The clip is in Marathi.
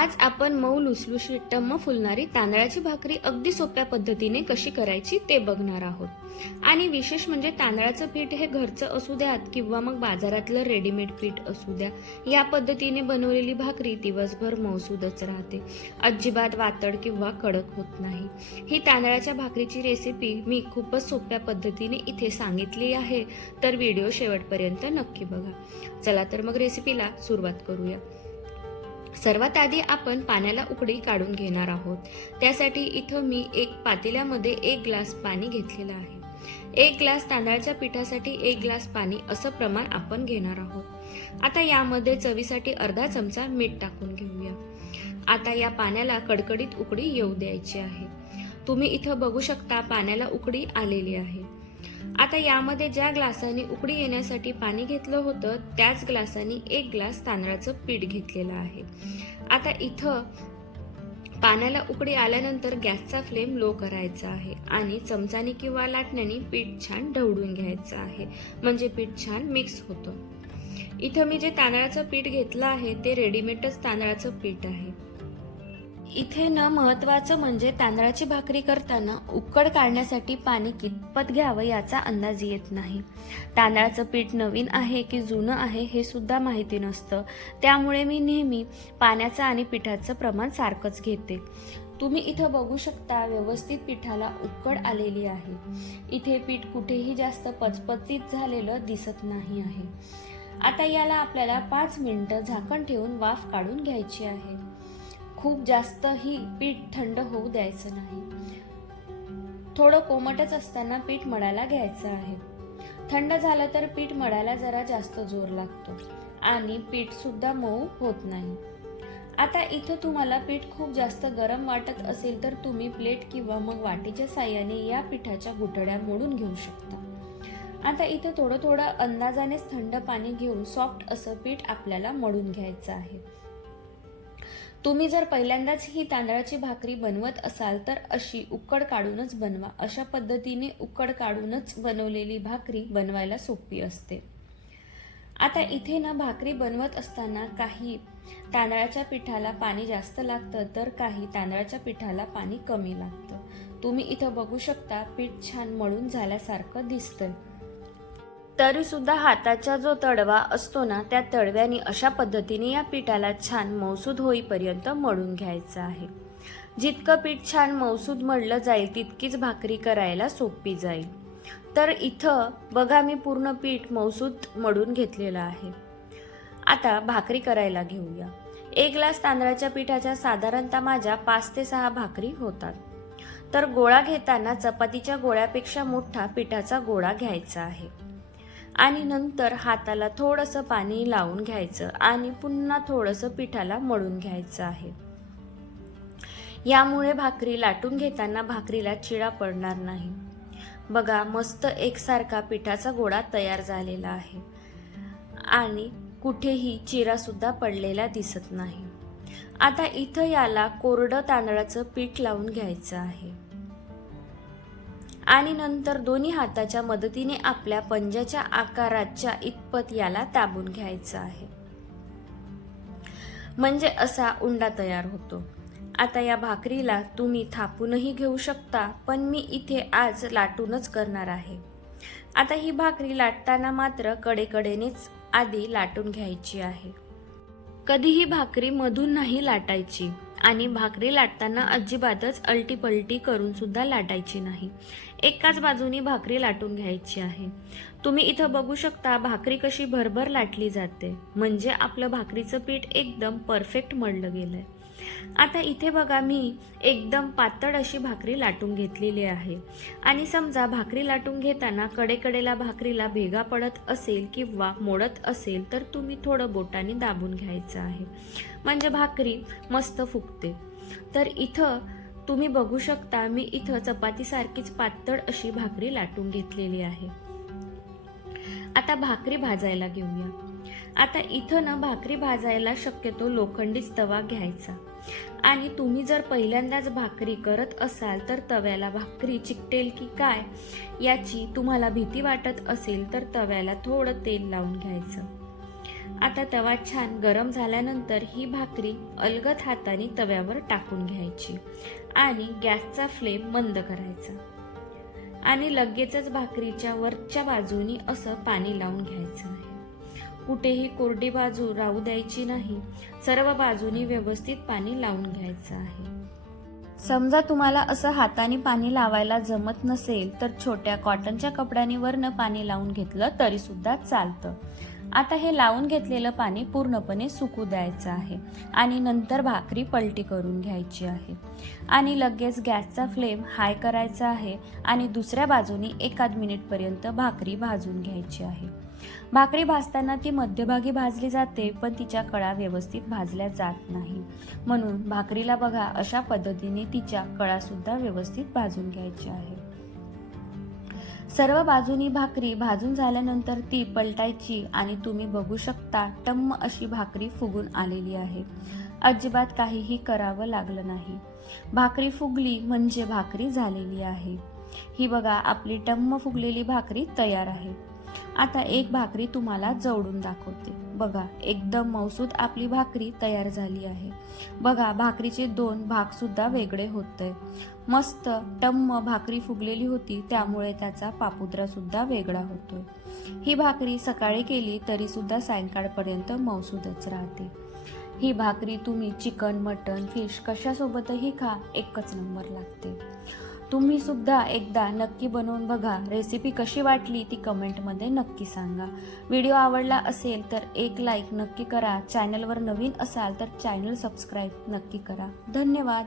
आज आपण मऊ लुसलुशी टम्म फुलणारी तांदळाची भाकरी अगदी सोप्या पद्धतीने कशी करायची ते बघणार आहोत. आणि विशेष म्हणजे तांदळाचं पीठ हे घरचं असू द्यात किंवा मग बाजारातलं रेडीमेड पीठ असू द्या. या पद्धतीने बनवलेली भाकरी दिवसभर मौसूदच राहते. अजिबात वातड किंवा कडक होत नाही. ही तांदळाच्या भाकरीची रेसिपी मी खूपच सोप्या पद्धतीने इथे सांगितली आहे. तर व्हिडिओ शेवटपर्यंत नक्की बघा. चला तर मग रेसिपीला सुरुवात करूया. सर्वात आधी आपण पाण्याला उकडी काढून घेणार आहोत. त्यासाठी इथं मी एक पातेल्यामध्ये एक ग्लास पाणी घेतलेलं आहे. एक ग्लास तांदळाच्या पिठासाठी एक ग्लास पाणी असं प्रमाण आपण घेणार आहोत. आता यामध्ये चवीसाठी अर्धा चमचा मीठ टाकून घेऊया. आता या पाण्याला कडकडीत उकडी येऊ द्यायची आहे. तुम्ही इथं बघू शकता पाण्याला उकडी आलेली आहे. आता यामध्ये ज्या ग्लासाने उकडी येण्यासाठी पाणी घेतलं होतं त्याच ग्लासाने एक ग्लास तांदळाचं पीठ घेतलेलं आहे. आता इथं पाण्याला उकडी आल्यानंतर गॅसचा फ्लेम लो करायचा आहे आणि चमचाने किंवा लाटण्याने पीठ छान ढवळून घ्यायचं आहे. म्हणजे पीठ छान मिक्स होतं. इथं मी जे तांदळाचं पीठ घेतलं आहे ते रेडीमेडच तांदळाचं पीठ आहे. इथे न महत्वाचं म्हणजे तांदळाची भाकरी करताना उकड काढण्यासाठी पाणी कितपत घ्यावं याचा अंदाज येत नाही. तांदळाचं पीठ नवीन आहे की जुनं आहे हे सुद्धा माहिती नसतं. त्यामुळे मी नेहमी पाण्याचं आणि पिठाचं प्रमाण सारखंच घेते. तुम्ही इथं बघू शकता व्यवस्थित पिठाला उकड आलेली आहे. इथे पीठ कुठेही जास्त पचपचीत झालेलं दिसत नाही आहे. आता याला आपल्याला पाच मिनटं झाकण ठेवून वाफ काढून घ्यायची आहे. खूप जास्तही पीठ थंड होऊ द्यायचं नाही. थोडं कोमटच असताना पीठ मळायला घ्यायचं आहे. थंड झालं तर पीठ मळायला जरा जास्त जोर लागतो आणि पीठ सुद्धा मऊ होत नाही. आता इथं तुम्हाला पीठ खूप जास्त गरम वाटत असेल तर तुम्ही प्लेट किंवा मग वाटीच्या साह्याने या पिठाच्या गुठळ्या मोडून घेऊ शकता. आता इथं थोडं थोडं अंदाजानेच थंड पाणी घेऊन सॉफ्ट असं पीठ आपल्याला मळून घ्यायचं आहे. तुम्ही जर पहिल्यांदाच ही तांदळाची भाकरी बनवत असाल तर अशी उकड काढूनच बनवा. अशा पद्धतीने उकड काढूनच बनवलेली भाकरी बनवायला सोपी असते. आता इथे ना भाकरी बनवत असताना काही तांदळाच्या पिठाला पाणी जास्त लागतं तर काही तांदळाच्या पिठाला पाणी कमी लागतं. तुम्ही इथं बघू शकता पीठ छान मळून झाल्यासारखं दिसतं तरीसुद्धा हाताचा जो तडवा असतो ना त्या तडव्याने अशा पद्धतीने या पिठाला छान मौसूद होईपर्यंत मळून घ्यायचं आहे. जितकं पीठ छान मौसूद मळलं जाईल तितकीच भाकरी करायला सोपी जाईल. तर इथं बघा मी पूर्ण पीठ मौसूद मळून घेतलेलं आहे. आता भाकरी करायला घेऊया. एक ग्लास तांदळाच्या पिठाच्या साधारणतः माझ्या पाच ते सहा भाकरी होतात. तर गोळा घेताना चपातीच्या गोळ्यापेक्षा मोठा पिठाचा गोळा घ्यायचा आहे. आणि नंतर हाताला थोडंसं पाणी लावून घ्यायचं आणि पुन्हा थोडंसं पिठाला मळून घ्यायचं आहे. यामुळे भाकरी लाटून घेताना भाकरीला चिळा पडणार नाही. बघा मस्त एकसारखा पिठाचा गोळा तयार झालेला आहे. आणि कुठेही चिरासुद्धा पडलेला दिसत नाही. आता इथं याला कोरडं तांदळाचं पीठ लावून घ्यायचं आहे. आणि नंतर दोन्ही हाताच्या मदतीने आपल्या पंजाच्या आकाराच्या इतपत याला दाबून घ्यायचं आहे. म्हणजे असा उंडा तयार होतो. आता या भाकरीला तुम्ही थापूनही घेऊ शकता पण मी इथे आज लाटूनच करणार आहे. आता ही भाकरी लाटताना मात्र कडेकडेनेच आधी लाटून घ्यायची आहे. कधीही भाकरी मधून नाही लाटायची. आणि भाकरी लाटताना अजिबातच अल्टीपल्टी करूनसुद्धा करून सुद्धा लाटायची नाही. एकाच बाजूनी भाकरी लाटून घ्यायची आहे. तुम्ही इथं बघू शकता भाकरी कशी भरभर लाटली जाते. म्हणजे आपलं भाकरीचं पीठ एकदम परफेक्ट मळलं गेलंय. आता इथे बघा मी एकदम पातळ अशी भाकरी लाटून घेतलेली आहे. आणि समजा भाकरी लाटून घेताना कडेकडेला भाकरीला भेगा पडत असेल किंवा मोडत असेल तर तुम्ही थोडं बोटाने दाबून घ्यायचं आहे. म्हणजे भाकरी मस्त फुगते. तर इथं तुम्ही बघू शकता मी इथं चपातीसारखीच पातळ अशी भाकरी लाटून घेतलेली आहे. आता भाकरी भाजायला घेऊया. आता इथं ना भाकरी भाजायला शक्यतो लोखंडीच तवा घ्यायचा. आणि तुम्ही जर पहिल्यांदाच भाकरी करत असाल तर तव्याला भाकरी चिकटेल की काय? याची तुम्हाला भीती वाटत असेल तर तव्याला थोडं तेल लावून घ्यायचं. आता तवा छान गरम झाल्यानंतर ही भाकरी अलगद हाताने तव्यावर टाकून घ्यायची आणि गॅसचा फ्लेम मंद करायचा. आणि लगेचच भाकरीच्या वरच्या बाजूनी असं पाणी लावून घ्यायचं आहे. कुठेही कोरडी बाजू राहू द्यायची नाही. सर्व बाजूनी व्यवस्थित पाणी लावून घ्यायचं आहे. समजा तुम्हाला असं हाताने पाणी लावायला जमत नसेल तर छोट्या कॉटनच्या कपड्याने वरनं पाणी लावून घेतलं तरी सुद्धा चालतं. आता हे लावून घेतलेलं पाणी पूर्णपणे सुकू द्यायचं आहे आणि नंतर भाकरी पलटी करून घ्यायची आहे. आणि लगेच गॅसचा फ्लेम हाय करायचा आहे आणि दुसऱ्या बाजूनी एकाद मिनिटपर्यंत भाकरी भाजून घ्यायची आहे. भाकरी भाजताना ती मध्यभागी भाजली जाते पण तिच्या कळा व्यवस्थित भाजल्या जात नाही. म्हणून भाकरीला बघा अशा पद्धतीने तिच्या कळासुद्धा व्यवस्थित भाजून घ्यायची आहे. सर्व बाजूनी भाकरी भाजून झाल्यानंतर ती पलटायची आणि तुम्ही बघू शकता टम्म अशी भाकरी फुगून आलेली आहे. अजिबात काहीही करावं लागलं नाही. भाकरी फुगली म्हणजे भाकरी झालेली आहे. ही बघा आपली टम्म फुगलेली भाकरी तयार आहे. आता एक भाकरी तुम्हाला जवळून दाखवते. बघा एकदम मौसूद आपली भाकरी तयार झाली आहे. बघा भाकरीचे दोन भाग सुद्धा वेगळे होते मस्त टम्म भाकरी फुगलेली होती त्यामुळे त्याचा पापुद्रा सुद्धा वेगळा होतोय. ही भाकरी सकाळी केली तरी सुद्धा सायंकाळपर्यंत मौसूदच राहते. ही भाकरी तुम्ही चिकन मटन फिश कशासोबतही खा एकच नंबर लागते. तुम्ही सुद्धा एकदा नक्की बनवून बघा. रेसिपी कशी वाटली ती कमेंटमध्ये नक्की सांगा. व्हिडिओ आवडला असेल तर एक लाईक नक्की करा. चॅनलवर नवीन असाल तर चॅनल सबस्क्राईब नक्की करा. धन्यवाद.